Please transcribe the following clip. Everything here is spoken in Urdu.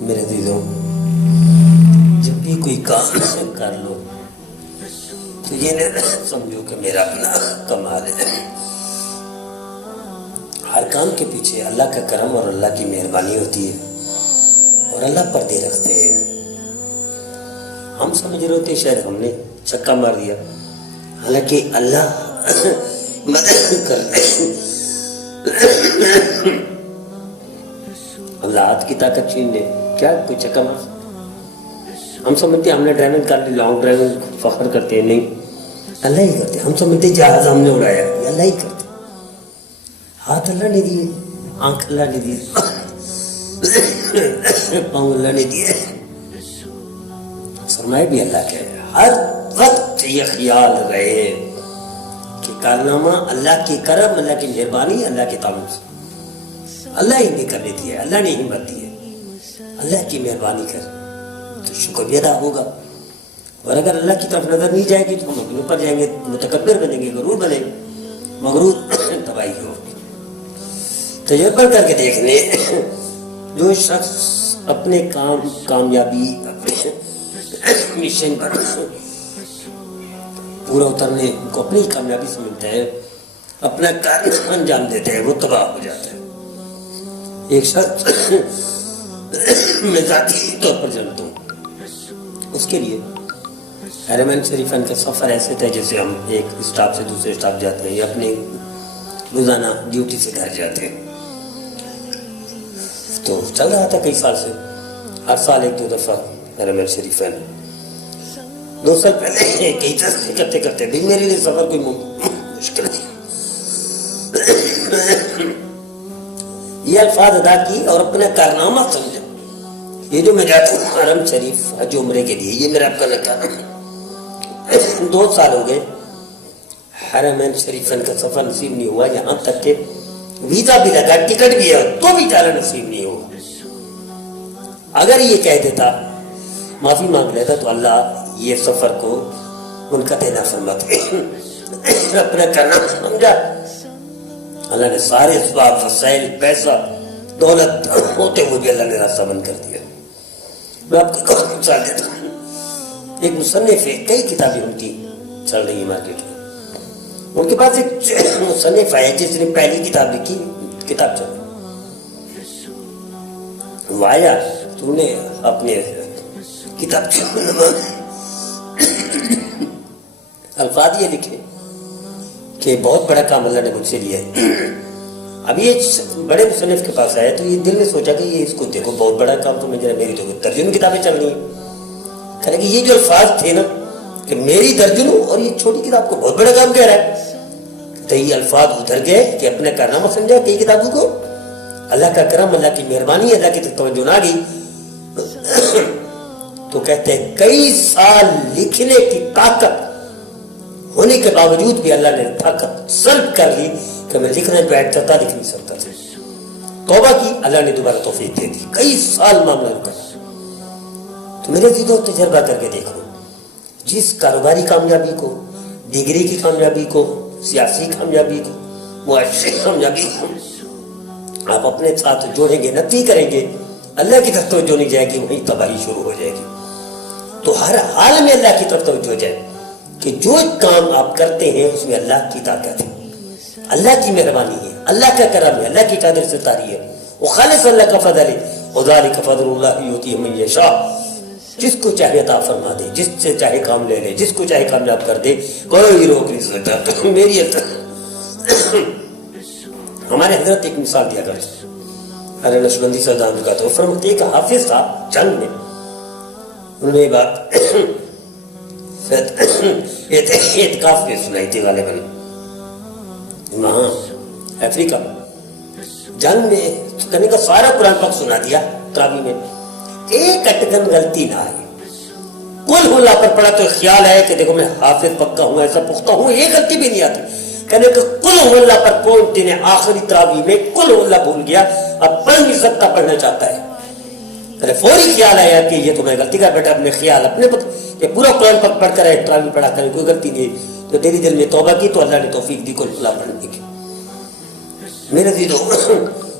میرے عزیزوں، جب بھی کوئی کام کر لو تو یہ نہ سمجھو کہ میرا اپنا کمال ہے. ہر کام کے پیچھے اللہ کا کرم اور اللہ کی مہربانی ہوتی ہے، اور اللہ پردے رکھتے ہیں. ہم سمجھ رہے ہوتے شاید ہم نے چھکا مار دیا، حالانکہ اللہ مدد کر رہے. اللہ ہاتھ کی طاقت چھین لے، کیا کوئی چھکا مار؟ ہم سمجھتے ہم نے ڈرائیونگ کر لی، لانگ ڈرائیونگ فخر کرتے ہیں. نہیں، اللہ ہی کرتے. ہم سمجھتے جہاز ہم نے اڑایا، یہ اللہ ہی کرتے. ہاتھ اللہ نے دیے، آنکھ اللہ نے دی، پاؤں اللہ نے دیے، سرمایہ بھی اللہ کے. ہر وقت یہ خیال رہے کہ کارنامہ اللہ کی کرم، اللہ کی مہربانی، اللہ کے تعلق سے. اللہ ہی نے کرنے دیا ہے، اللہ نے ہمت دی ہے. اللہ کی مہربانی کر تو شکر بھی ادا ہوگا. اور اگر اللہ کی طرف نظر نہیں جائے گی تو ہم اپنے اوپر جائیں گے، متکبر بنیں گے، غرور بنیں گے. مغرور تباہی ہوگی. تجربہ کر کے دیکھ لیں، جو شخص اپنے کامیابی، اپنے مشن پر پورا اترنے کو اپنی کامیابی سمجھتا ہے، اپنا کام انجام دیتا ہے، وہ تباہ ہو جاتا ہے. ایک شخص میں ذاتی طور پر جانتا ہوں، اس کے لیے حرمین شریفین کا سفر ایسے تھا جیسے ہم ایک اسٹاپ سے دوسرے اسٹاپ جاتے ہیں یا اپنے روزانہ ڈیوٹی سے گھر جاتے ہیں. تو چل رہا تھا کئی سال سے، ہر سال ایک دو دفعہ حرمین شریفین. 2 سال پہلے کئی دفعہ کرتے کرتے بھی میرے لیے سفر کوئی مشکل نہیں. یہ الفاظ ادا کی اور اپنا کارنامہ سمجھا. یہ جو میں جاتا ہوں حرم شریف حج عمرے کے لیے، یہ میرا اپنا کارنامہ. 2 سال ہو گئے حرمین شریفین کا سفر نصیب نہیں ہوا، یہاں تک کہ ویزا بھی لگا، ٹکٹ بھی ہے، تو بھی جانا نصیب نہیں ہوا. اگر یہ کہہ دیتا، معافی مانگ لیتا، تو اللہ یہ سفر کو منقطع نہ فرماتے. اپنا کرنا سمجھا. اللہ نے سارے اسباب، وسائل، پیسہ، دولت ہوتے ہوئے بھی اللہ نے راستہ بند کر دیا. میں آپ کو ایک مثال دیتا ہوں. ایک مصنف ہے، کئی کتابیں ان کی چل رہی ہیں مارکیٹ میں. ان کے پاس ایک مصنف ہے جس نے پہلی کتاب لکھی، کتاب چل وہ آیا تو نے اپنے کتاب الفاظ یہ لکھے کہ بہت بڑا کام اللہ نے مجھ سے لیا ہے. اب یہ بڑے مصنف کے پاس آیا تو یہ دل نے سوچا کہ یہ اس کو دیکھو بہت بڑا کام تو میری تو ترجمہ کتابیں چل رہی ہیں. کہنے کہ یہ جو الفاظ تھے نا کہ میری درجنوں اور یہ چھوٹی کتاب کو بہت بڑا کام کہہ رہا ہے. تو یہ الفاظ ادھر گئے کہ اپنے کارنامہ سمجھا کئی کتابوں کو. اللہ کا کرم، اللہ کی مہربانی، اللہ کی توجہ نہ گئی تو کہتے ہیں کئی سال لکھنے کی طاقت ہونے کے باوجود بھی اللہ نے طاقت سلب کر لی کہ میں لکھنے بیٹھتا تھا، لکھ نہیں سکتا تھا. توبہ کی، اللہ نے دوبارہ توفیق دے دی. کئی سال معاملہ رکا. تو میرے عزیزوں، تجربہ کر کے دیکھو، جس کاروباری کامیابی کو، ڈگری کی کامیابی کو، سیاسی کامیابی کو، معاشی کامیابی کو آپ اپنے ساتھ جوڑیں گے، نفی کریں گے، اللہ کی طرف توجہ نہیں جائے گی، وہیں تباہی شروع ہو جائے گی. تو ہر حال میں اللہ کی طرف توجہ جائے کہ جو کام آپ کرتے ہیں اس میں اللہ کی طاقت ہے، اللہ کی مہربانی ہے، اللہ کا کرم ہے، اللہ کی قدر ستاری ہے. وہ خالص اللہ کا فضل ہے. وذالک فضل اللہ یؤتیہ من یشاء. جس کو چاہے عطا فرما دے، جس سے چاہے کام لے لے، جس کو چاہے کامیاب کر دے، کوئی روک نہیں سکتا. تو میری ہمارے حضرت ایک مثال دیا کرتے ارے نشبندی سردان کا تو فرماتے ایک حافظ تھا جنگ میں. انہوں نے یہ بات اعتکاف میں سنائی تھی غالباً وہاں افریقہ میں. جنگ میں کہنے کا سارا قرآن پاک سنا دیا تراویح میں، ایک اٹکن غلطی نہ آئی. کل ہو لا پر پڑا تو خیال ہے کہ دیکھو میں حافظ پکا ہوں، ایسا پختہ ہوں، ایک غلطی بھی نہیں آتی. کہنے کہ کل ہو اللہ پر پہنچتے نے آخری تراویح میں کل ہو اللہ بھول گیا، اب پڑھ نہیں سکتا، پڑھنا چاہتا ہے. فوری خیال آیا کہ یہ تو میں غلطی کر بیٹھا. اپنے خیال اپنے کہ پورا قرآن پاک پڑھ کر تراویح پڑھا کر کوئی غلطی نہیں. تو تیری دل میں توبہ کی تو اللہ نے توفیق دی کل اللہ پڑھنے کی. میرے عزیزو،